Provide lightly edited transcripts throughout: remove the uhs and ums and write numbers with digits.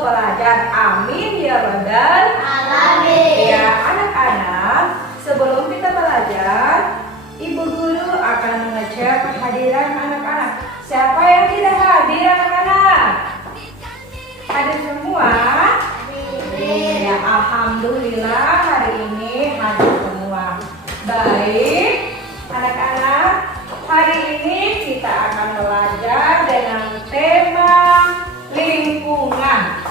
pelajar. Amin ya rabbal alamin. Ya anak-anak, sebelum kita belajar, Ibu Guru akan mengecek kehadiran anak-anak. Siapa yang tidak hadir anak-anak? Hadir semua? Ya, alhamdulillah hari ini hadir semua. Baik, anak-anak, hari ini kita akan belajar dengan tema lingkungan.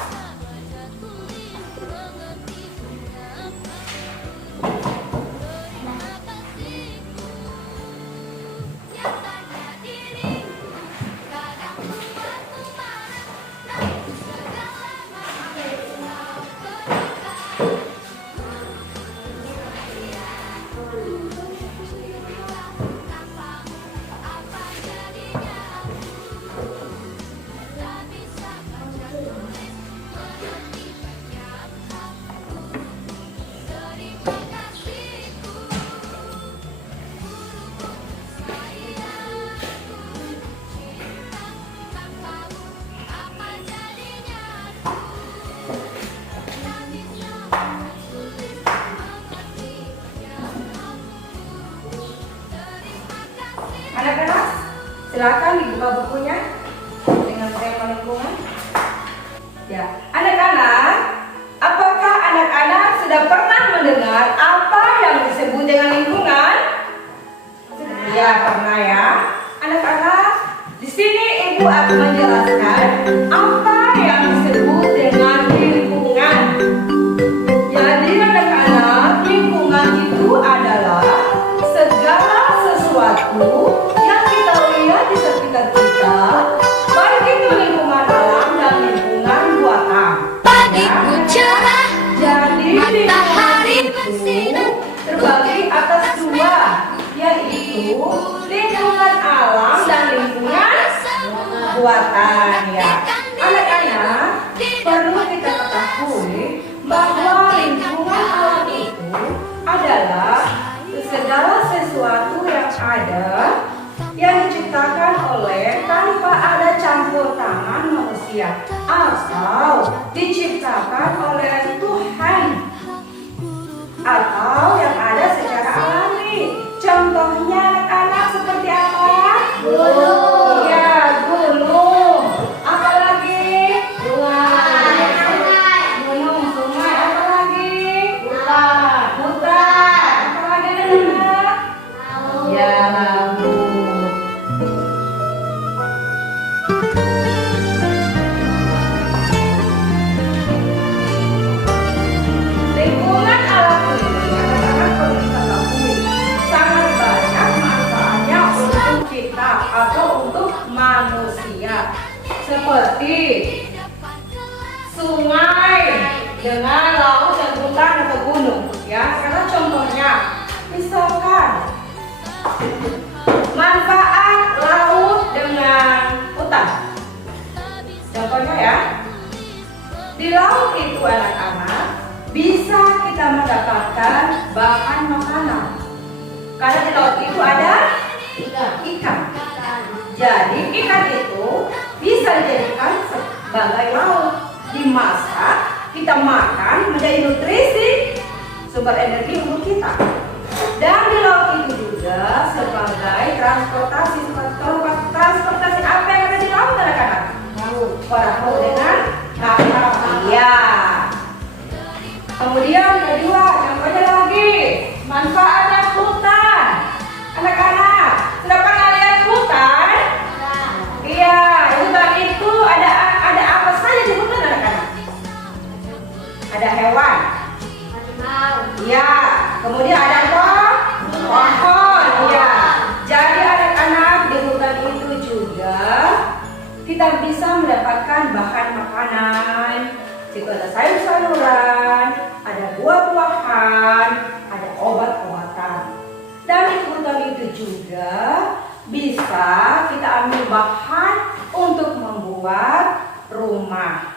Anak-anak, silakan dibuka bukunya dengan tema lingkungan. Ya, anak-anak, apakah anak-anak sudah pernah mendengar apa yang disebut dengan lingkungan? Ya, pernah ya. Anak-anak, di sini Ibu akan menjelaskan apa yang disebut dengan lingkungan. Jadi anak-anak, lingkungan itu adalah segala sesuatu yang kita lihat di sekitar kita, baik itu lingkungan alam dan lingkungan buatan. Pagiku cerah, Jadi matahari lingkungan itu terbagi atas dua, yaitu lingkungan alam dan lingkungan buatan. Ya, anak-anak, perlu kita ketahui bahwa lingkungan alam itu adalah segala sesuatu yang ada yang diciptakan oleh tanpa ada campur tangan manusia atau diciptakan oleh Tuhan atau yang ada secara alami. Contohnya anak-anak seperti apa? Gunung. Ya, gunung. Apalagi? Sungai. Gunung, sungai. Apalagi? Hutan. Apalagi anak-anak? Ya, laut. Lingkungan alam ini, anak-anak perlu kita ketahui, sangat banyak manfaatnya untuk kita atau untuk manusia. Seperti sungai dengan laut dan hutan atau gunung. Ya, karena contohnya, misalkan manfaat laut dengan hutan. Contohnya ya, di laut itu anak-anak bisa kita mendapatkan bahan makanan. Karena di laut itu ada ikan. Jadi ikan itu bisa dijadikan sebagai lauk, dimasak, kita makan menjadi nutrisi, sumber energi untuk kita. Dan di laut itu juga sebagai transportasi. Transportasi apa yang ada di laut anak-anak? Perahu dengan kapal. Iya. Kemudian kedua, contohnya lagi manfaatnya hutan. Anak-anak, sudah pernah lihat hutan? Iya, hutan itu ada apa saja di hutan anak-anak? Ada hewan. Iya. Kemudian ada apa? Pohon. Iya. Jadi anak-anak, di hutan itu juga kita bisa mendapatkan bahan makanan. Situ ada sayur-sayuran, ada buah-buahan, ada obat-obatan. Dan di hutan itu juga bisa kita ambil bahan untuk membuat rumah.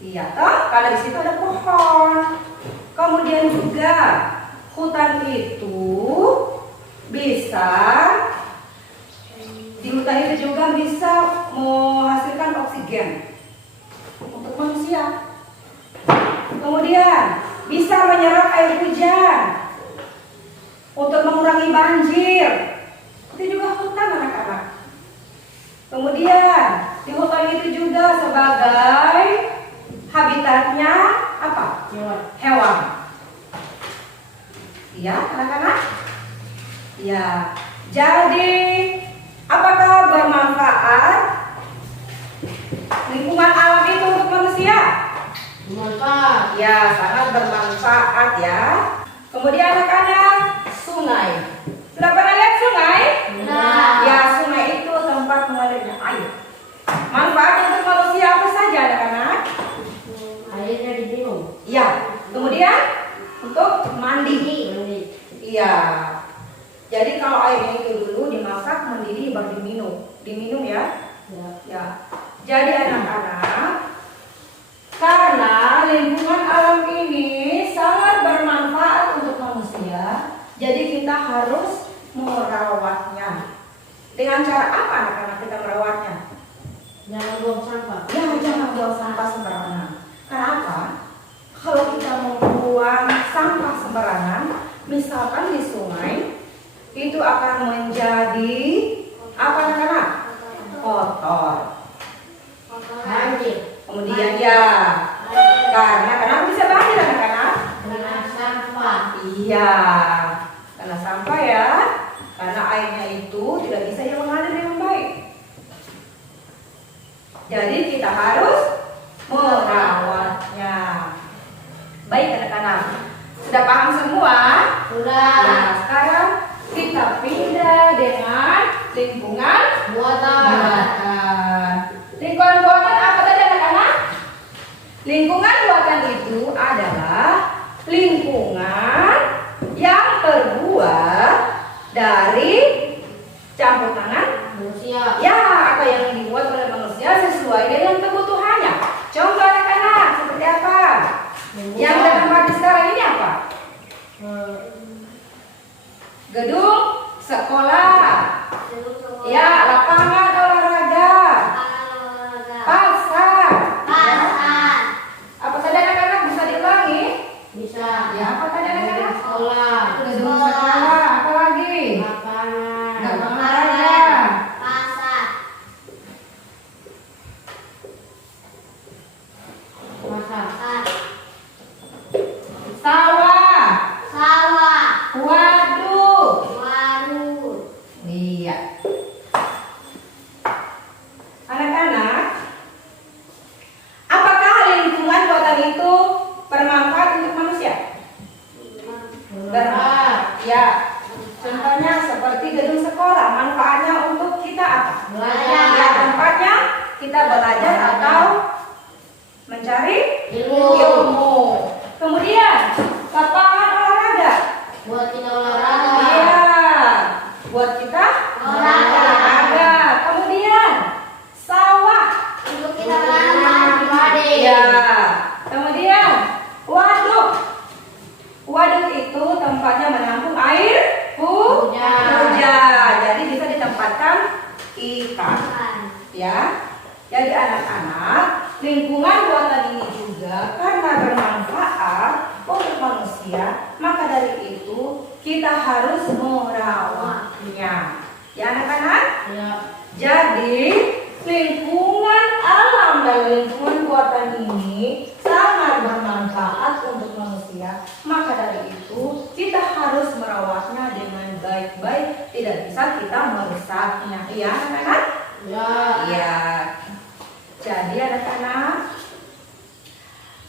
Iya toh, karena di situ ada pohon. Kemudian juga hutan itu bisa, di hutan itu juga bisa menghasilkan oksigen. manusia. Kemudian bisa menyerap air hujan untuk mengurangi banjir. Itu juga hutan anak-anak. Kemudian di hutan itu juga sebagai habitatnya apa? Hewan. Ya, anak-anak? Ya. Jadi, apakah bermanfaat lingkungan alam itu untuk manusia? Bermanfaat. Ya, sangat bermanfaat ya. Kemudian anak-anak, sungai. Sudah pernah lihat sungai? Nah. Ya, sungai itu tempat mengalirnya air. Manfaatnya untuk manusia apa saja anak-anak? Airnya diminum. Ya, kemudian untuk mandi. Iya. Jadi kalau airnya itu dulu dimasak, mendidih, baru diminum ya. Ya. Ya. Jadi anak-anak, karena lingkungan alam ini sangat bermanfaat untuk manusia, jadi kita harus merawatnya. Dengan cara apa anak-anak kita merawatnya? Jangan buang sampah. Ya, jangan buang sampah sembarangan. Kenapa? Kalau kita membuang sampah sembarangan, misalkan di sungai, itu akan menjadi apa anak-anak? Kotor. Banjir. Kemudian ya, karena kenapa bisa banjir anak-anak? Karena sampah. Iya, karena sampah ya, karena airnya itu tidak bisa yang mengalir dengan baik. Jadi kita harus merawatnya. Baik anak-anak, sudah paham semua? Sudah. Nah, sekarang kita pindah dengan lingkungan buatan. Lingkungan buatan apa tadi anak-anak? Lingkungan buatan itu adalah lingkungan yang terbuat dari campur tangan Manusia. ya, atau yang dibuat oleh manusia sesuai dengan kebutuhannya. Contoh anak-anak seperti apa? Yang kita tempati sekarang ini apa? Gedung sekolah, ya, lapangan olahraga, pasar. Apa saja anak-anak bisa diulangi? Bisa. Ya, apa tadi anak-anak? Sekolah. Gedung sekolah, apa lagi? Lapangan. Lapangan olahraga, Pasar. sawah, waduk. Iya. Anak-anak, apakah lingkungan buatan itu bermanfaat untuk manusia? Bermanfaat. Ya. Contohnya seperti gedung sekolah, manfaatnya untuk kita apa? Belajar. Ya, tempatnya kita belajar atau mencari Ilmu. Kemudian lapangan olahraga. Buat kita olahraga. Iya, buat kita olahraga. Kemudian sawah. Ya. Kemudian waduk. Waduk itu tempatnya menampung air hujan. Jadi bisa ditempatkan ikan. Ya. Jadi anak-anak, lingkungan buatan ini juga karena bermanfaat untuk manusia, maka dari itu kita harus merawatnya. Ya anak-anak? Ya. Jadi lingkungan alam dan lingkungan buatan ini sangat bermanfaat untuk manusia. Maka dari itu kita harus merawatnya dengan baik-baik. Tidak bisa kita merusaknya. Iya anak-anak? Ya. Iya. Jadi anak-anak,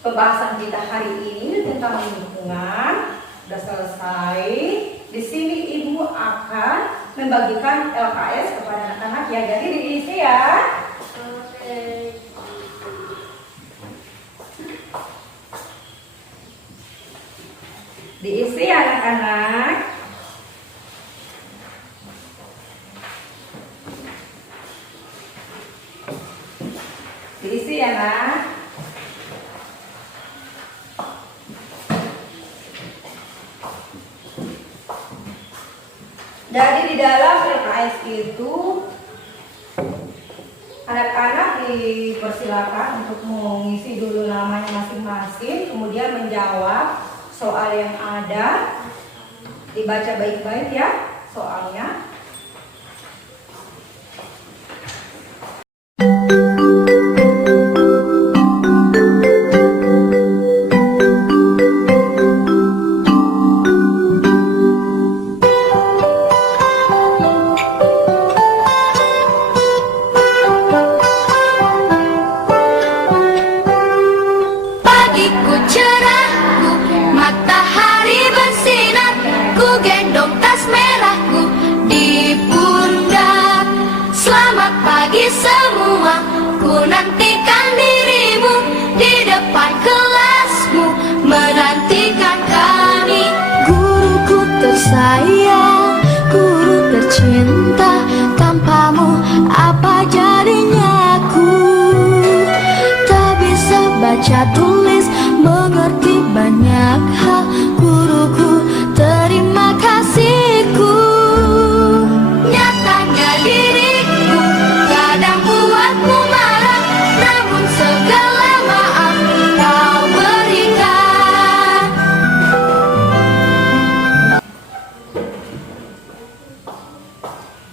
pembahasan kita hari ini tentang lingkungan sudah selesai. Di sini ibu akan membagikan LKS kepada anak-anak ya. Jadi diisi ya. Diisi ya anak-anak. Diisi ya nak. Jadi di dalam LKS itu anak-anak dipersilakan untuk mengisi dulu namanya masing-masing, kemudian menjawab soal yang ada. Dibaca baik-baik ya soalnya. Pagiku cerah, matahari bersinar, ku gendong tas merahku di pundak. Selamat pagi semua, ku nantikan dirimu di depan kelasmu, menantikan kami. Guruku tersayang, guru tercinta, tanpamu apa jadinya aku? Tak bisa baca tulis, mengerti banyak hal. Guruku, terima kasihku. Nyatanya diriku kadang buatku marah, namun segala maaf kau berikan.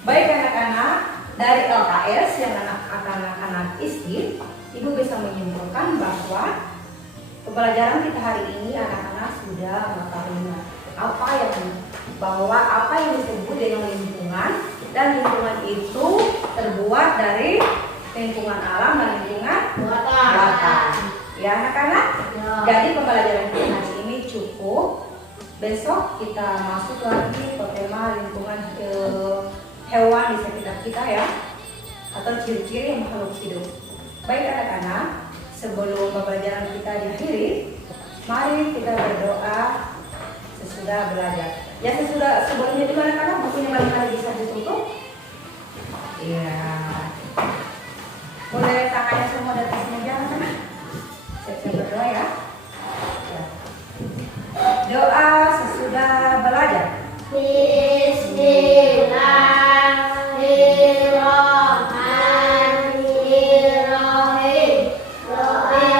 Baik anak-anak, dari LKS yang anak-anak isi, Ibu bisa menyimpulkan bahwa pembelajaran kita hari ini anak-anak sudah mengetahui apa yang disebut dengan lingkungan, dan lingkungan itu terbuat dari lingkungan alam dan lingkungan buatan. Ya anak-anak, Ya. jadi pembelajaran kita hari ini cukup. Besok kita masuk lagi ke tema lingkungan hewan di sekitar kita ya, atau ciri-ciri makhluk hidup. Baik anak-anak, sebelum pembelajaran kita diakhiri, mari kita berdoa sesudah belajar. Ya sebelumnya juga anak-anak bukunya barangkali bisa ditutup. Iya. Boleh tangannya semua di atas meja anak-anak. Saya berdoa ya. Ya. Doa sesudah belajar. Bismillahirrahmanirrahim. Doa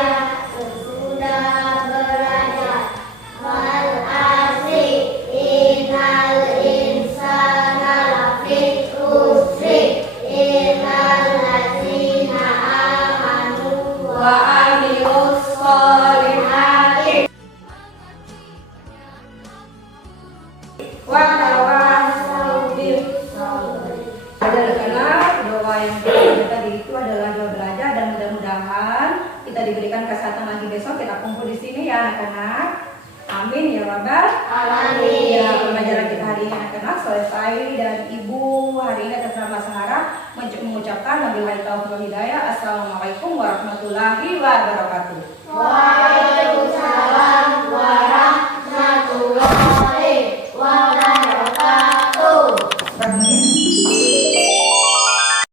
sesudah belajar. Wal asri innal insana lafi khusri illal ladzina amanu wa amilus sholihati wa tawassaw bis sabr. Anak-anak, doa yang kita tadi itu adalah doa belajar, dan mudah-mudahan kita diberikan kesehatan lagi besok kita kumpul di sini ya anak-anak. Amin ya rabbal alamin. Ya, pembelajaran kita hari ini anak-anak selesai, dan Ibu hari ini atas nama Sahara mengucapkan wabillahi taufiq wal hidayah. Assalamualaikum warahmatullahi wabarakatuh.